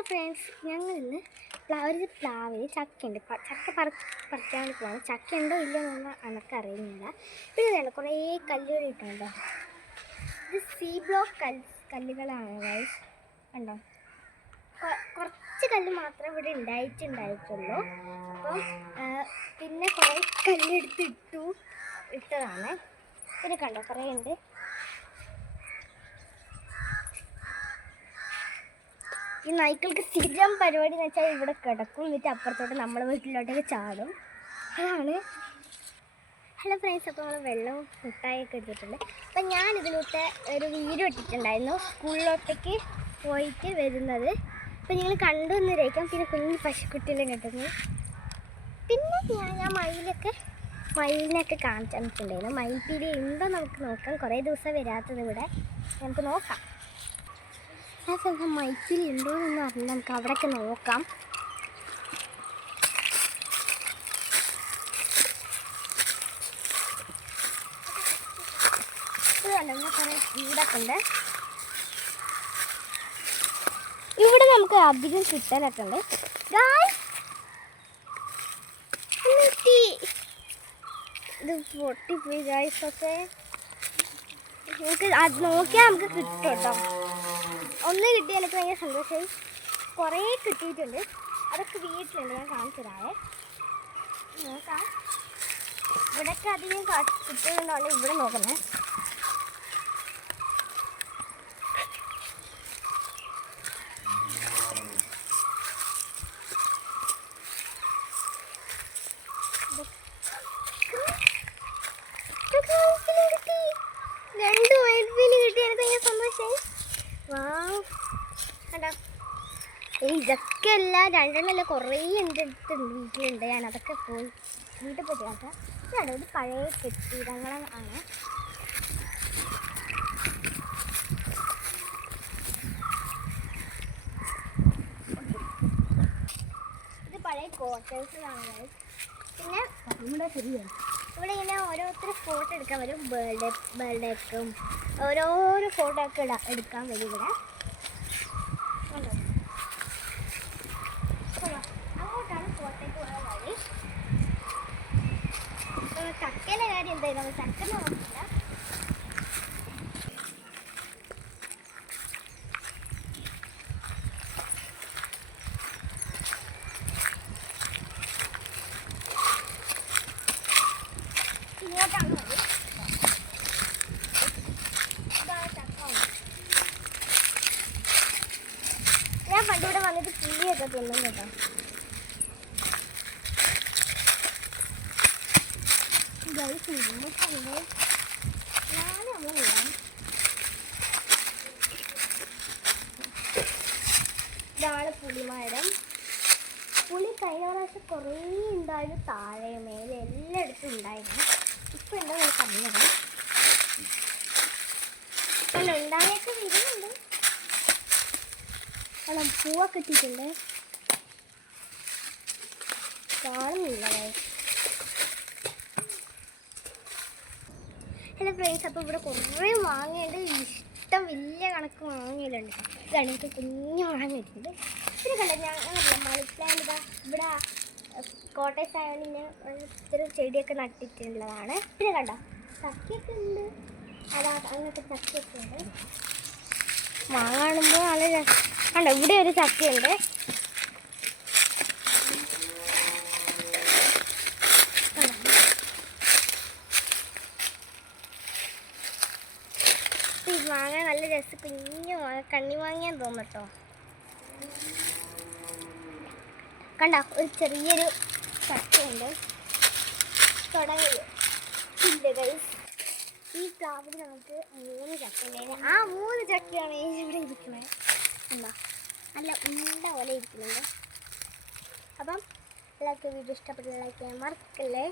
Hello friends ഞങ്ങൾ ഇന്ന് ഒരു പ്ലാവിൽ ചക്കയുണ്ട്. ചക്ക പറ പറിക്കാൻ വേണ്ടി പോകണം ചക്ക ഉണ്ടോ ഇല്ലയോ എന്നൊന്നും എനിക്കറിയുന്നില്ല പിന്നെ വേണ്ട കുറേ കല്ലുകൾ ഇട്ടുണ്ടോ ഇത് സി ബ്ലോക്ക് കല്ല് കല്ലുകളാണ് ഗൈസ് കണ്ടോ? കുറച്ച് കല്ല് മാത്രമേ ഇവിടെ ഉണ്ടായിട്ടുണ്ടായിട്ടുള്ളൂ. അപ്പം ആ, പിന്നെ കുറേ കല്ലെടുത്ത് ഇട്ടു ഇട്ടതാണ്. പിന്നെ കണ്ടോ കുറേ ഉണ്ട്. ഈ നായ്ക്കൾക്ക് സ്ഥിരം പരിപാടി എന്ന് വെച്ചാൽ ഇവിടെ കിടക്കും. എന്നിട്ട് അപ്പുറത്തോട്ട് നമ്മളെ വീട്ടിലോട്ടൊക്കെ ചാടും. അതാണ്. ഹലോ ഫ്രണ്ട്സ് അപ്പോൾ നമ്മൾ വെള്ളവും മുട്ടായൊക്കെ എടുത്തിട്ടുണ്ട്. അപ്പം ഞാൻ ഇതിലൂടെ ഒരു വീഡിയോ ഇട്ടിട്ടുണ്ടായിരുന്നു. സ്കൂളിലോട്ടേക്ക് പോയിട്ട് വരുന്നത്. അപ്പം നിങ്ങൾ കണ്ടു വന്നിരിക്കാം പിന്നെ കുഞ്ഞു പശുക്കുട്ടിയിലും കിട്ടുന്നു പിന്നെ ഞാൻ ഞാൻ മയിലൊക്കെ മയിലിനെയൊക്കെ കാണിച്ചു തന്നിട്ടുണ്ടായിരുന്നു. മയിൽ പീലി ഉണ്ടോ നമുക്ക് നോക്കാം. കുറേ ദിവസം വരാത്തത് ഇവിടെ നമുക്ക് നോക്കാം. ആ സ്ഥലത്ത് മൈക്കിൽ ഉണ്ടോ എന്ന് അറിഞ്ഞാൽ നമുക്ക് അവിടെയൊക്കെ നോക്കാം. ഇവിടെ കുറേ വീടൊക്കെ ഉണ്ട്. ഇവിടെ നമുക്ക് അധികം കിട്ടാനൊക്കെ ഉണ്ട്. ഇത് പൊട്ടിപ്പോയി ഗായ്സ് ഒക്കെ. നമുക്ക് അത് നോക്കിയാൽ നമുക്ക് കിട്ടും കേട്ടോ. ഒന്ന് കിട്ടി എനിക്ക് ഭയങ്കര സന്തോഷമായി. കുറേ കിട്ടിയിട്ടുണ്ട്. അതൊക്കെ വീട്ടിലുണ്ട്. ഞാൻ കാണിച്ചു തരാവേ. നോക്കാം. ഇവിടെയൊക്കെ അധികം കാ- ഇവിടെ നോക്കുന്നത് രണ്ട് മയിൽപ്പീലി കിട്ടി എനിക്ക് ഭയങ്കര സന്തോഷമായി വാവ് കണ്ടോ ഈ ഇതൊക്കെ അല്ല രണ്ടെണ്ണമല്ല കുറേ എന്റെ അടുത്ത് വീട്ടിലുണ്ട് ഞാൻ അതൊക്കെ പോയി വീട്ടിൽ പോയി കേട്ടോ ഇതാണ് ഇത് പഴയ കെട്ടിടങ്ങളാണ്. ഇത് പഴയ ക്വാർട്ടേഴ്സിലാണ്. പിന്നെ നമ്മുടെ ശരിയാണ് ഇവിടെ ഇങ്ങനെ ഓരോരുത്തർ ഫോട്ടോ എടുക്കാൻ വരും. ബർത്ത്ഡേ ബർത്ത്ഡേക്കും ഓരോരോ ഫോട്ടോ ഒക്കെ എടുക്കാൻ വരും ഇവിടെ കണ്ടോ? കണ്ടോ? അങ്ങോട്ടാണ് ഫോട്ടോയ്ക്ക് പോയ വഴി ഇപ്പൊ ചക്കേന്റെ കാര്യം എന്തായി? നമ്മൾ നോക്കില്ല ഞാൻ പണ്ടിവിടെ വന്നിട്ട് കിളിയൊക്കെ തിന്നും കേട്ടോ. ഗൈസ് നിന്നിട്ടുണ്ട് ഞാനും അങ്ങനെയാണ് ഇതാണ് പുളിമരം പുളി കഴിഞ്ഞ പ്രാവശ്യം കുറേ ഉണ്ടായിരുന്നു താഴെ മേലെ എല്ലായിടത്തും ഉണ്ടായിരുന്നു. ഇപ്പം എന്താ നമുക്ക് അല്ല ഉണ്ടായൊക്കെ വരുന്നുണ്ട് കാരണം പൂവൊക്കെ ഇട്ടിട്ടുണ്ട്. കാണുന്നില്ല ഹലോ ഫ്രണ്ട്സ് അപ്പോൾ ഇവിടെ കുറേ മാങ്ങയുണ്ട്. ഇഷ്ടം വലിയ കണക്ക് മാങ്ങയിലുണ്ട്. ഇതാണ് എനിക്ക് കുഞ്ഞു മാങ്ങ ഇട്ടുണ്ട് പിന്നെ കണ്ട ഞങ്ങളില്ല മളിപ്ലാന്റ് ഇതാ ഇവിടെ കോട്ടയത്ത് ആയതുകൊണ്ട് ഞാൻ ഇത്തിരി ചെടിയൊക്കെ നട്ടിട്ടുള്ളതാണ്. ഇത്ര കണ്ട ചക്കയൊക്കെ ഉണ്ട്. അതാ അങ്ങനത്തെ ചക്കയൊക്കെ ഉണ്ട്. മാങ്ങ കാണുമ്പോൾ നല്ല കണ്ടോ ഇവിടെ ഒരു ചക്കയുണ്ട് കണ്ടോ? ഈ മാങ്ങ നല്ല രസം കുഞ്ഞു കണ്ണി മാങ്ങയാൻ തോന്നും കേട്ടോ. കണ്ട ഒരു ചെറിയൊരു ചക്കയുണ്ട് തുടങ്ങി. ഈ പ്ലാവിൽ നമുക്ക് മൂന്ന് ചക്ക ഉണ്ടായിരുന്നു ആ മൂന്ന് ചക്കയാണ് ഇവിടെ ഇരിക്കുന്നത് എന്താ നല്ല ഉണ്ട പോലെ ഇരിക്കുന്നുണ്ട്. അപ്പം എല്ലാവർക്കും വീഡിയോ ഇഷ്ടപ്പെട്ട ലൈക്ക് മറക്കല്ലേ?